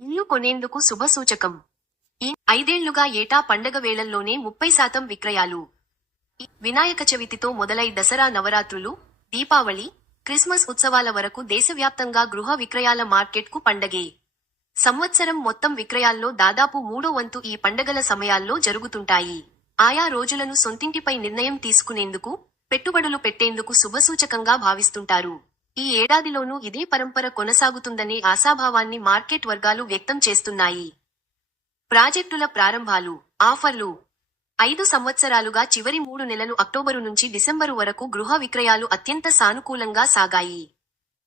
ఇల్లు కొనేందుకు శుభసూచకం. ఈ ఐదేళ్ళుగా ఏటా పండగ వేళల్లోనే ముప్పై శాతం విక్రయాలు. వినాయక చవితితో మొదలై దసరా నవరాత్రులు దీపావళి క్రిస్మస్ ఉత్సవాల వరకు దేశవ్యాప్తంగా గృహ విక్రయాల మార్కెట్కు పండగే. సంవత్సరం మొత్తం విక్రయాల్లో దాదాపు మూడో వంతు ఈ పండగల సమయాల్లో జరుగుతుంటాయి. ఆయా రోజులను సొంతింటిపై నిర్ణయం తీసుకునేందుకు పెట్టుబడులు పెట్టేందుకు శుభసూచకంగా భావిస్తుంటారు. ఈ ఏడాదిలోనూ ఇదే పరంపర కొనసాగుతుందనే ఆశాభావాన్ని మార్కెట్ వర్గాలు వ్యక్తం చేస్తున్నాయి. ప్రాజెక్టుల ప్రారంభాలు ఆఫర్లు. ఐదు సంవత్సరాలుగా చివరి మూడు నెలలు అక్టోబరు నుంచి డిసెంబరు వరకు గృహ విక్రయాలు అత్యంత సానుకూలంగా సాగాయి.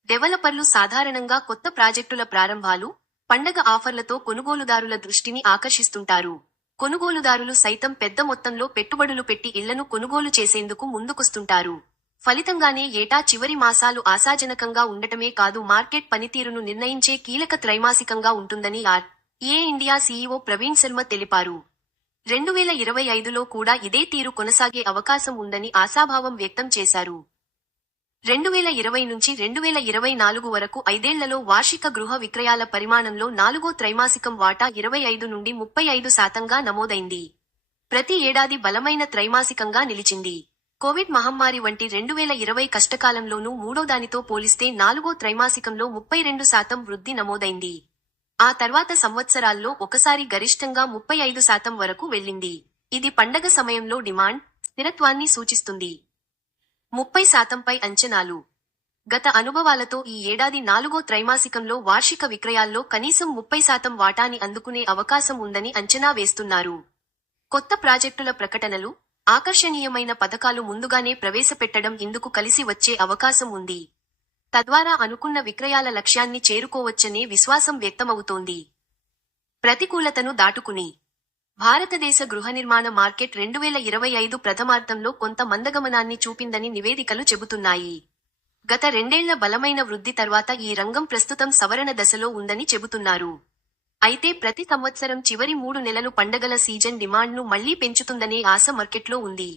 డెవలపర్లు సాధారణంగా కొత్త ప్రాజెక్టుల ప్రారంభాలు పండగ ఆఫర్లతో కొనుగోలుదారుల దృష్టిని ఆకర్షిస్తుంటారు. కొనుగోలుదారులు సైతం పెద్ద మొత్తంలో పెట్టుబడులు పెట్టి ఇళ్ళను కొనుగోలు చేసేందుకు ముందుకొస్తుంటారు. ఫలితంగానే ఏటా చివరి మాసాలు ఆశాజనకంగా ఉండటమే కాదు మార్కెట్ పనితీరును నిర్ణయించే కీలక త్రైమాసికంగా ఉంటుందని R A India CEO Praveen Sharma తెలిపారు. రెండు వేల ఇరవై ఐదులో కూడా ఇదే తీరు కొనసాగే అవకాశం ఉందని ఆశాభావం వ్యక్తం చేశారు. రెండు వేల ఇరవై నుంచి రెండు వేల ఇరవై నాలుగు వరకు ఐదేళ్ళలో వార్షిక గృహ విక్రయాల పరిమాణంలో నాలుగో త్రైమాసికం వాటా ఇరవై ఐదు నుండి ముప్పై ఐదు శాతంగా నమోదైంది. ప్రతి ఏడాది బలమైన త్రైమాసికంగా నిలిచింది. కోవిడ్ మహమ్మారి వంటి రెండు వేల ఇరవై కష్టకాలంలోనూ మూడో దానితో పోలిస్తే నాలుగో త్రైమాసికంలో ముప్పై రెండు శాతం వృద్ధి నమోదైంది. ఆ తర్వాత సంవత్సరాల్లో ఒకసారి గరిష్టంగా ముప్పై ఐదు శాతం వరకు వెళ్ళింది. ఇది పండగ సమయంలో డిమాండ్ స్థిరత్వాన్ని సూచిస్తుంది. ముప్పై శాతంపై అంచనాలు. గత అనుభవాలతో ఈ ఏడాది నాలుగో త్రైమాసికంలో వార్షిక విక్రయాల్లో కనీసం ముప్పై శాతం వాటాని అందుకునే అవకాశం ఉందని అంచనా వేస్తున్నారు. కొత్త ప్రాజెక్టుల ప్రకటనలు ఆకర్షణీయమైన పథకాలు ముందుగానే ప్రవేశపెట్టడం ఇందుకు కలిసి వచ్చే అవకాశం ఉంది. తద్వారా అనుకున్న విక్రయాల లక్ష్యాన్ని చేరుకోవచ్చనే విశ్వాసం వ్యక్తమవుతోంది. ప్రతికూలతను దాటుకుని. భారతదేశ గృహ నిర్మాణ మార్కెట్ రెండు వేల ఇరవై ఐదు ప్రథమార్థంలో కొంత మందగమనాన్ని చూపిందని నివేదికలు చెబుతున్నాయి. గత రెండేళ్ళ బలమైన వృద్ధి తర్వాత ఈ రంగం ప్రస్తుతం సవరణ దశలో ఉందని చెబుతున్నారు. అయితే ప్రతి సంవత్సరం చివరి మూడు నెలలు పండగల సీజన్ డిమాండ్ను మళ్ళీ పెంచుతుందనే ఆశ మార్కెట్లో ఉంది.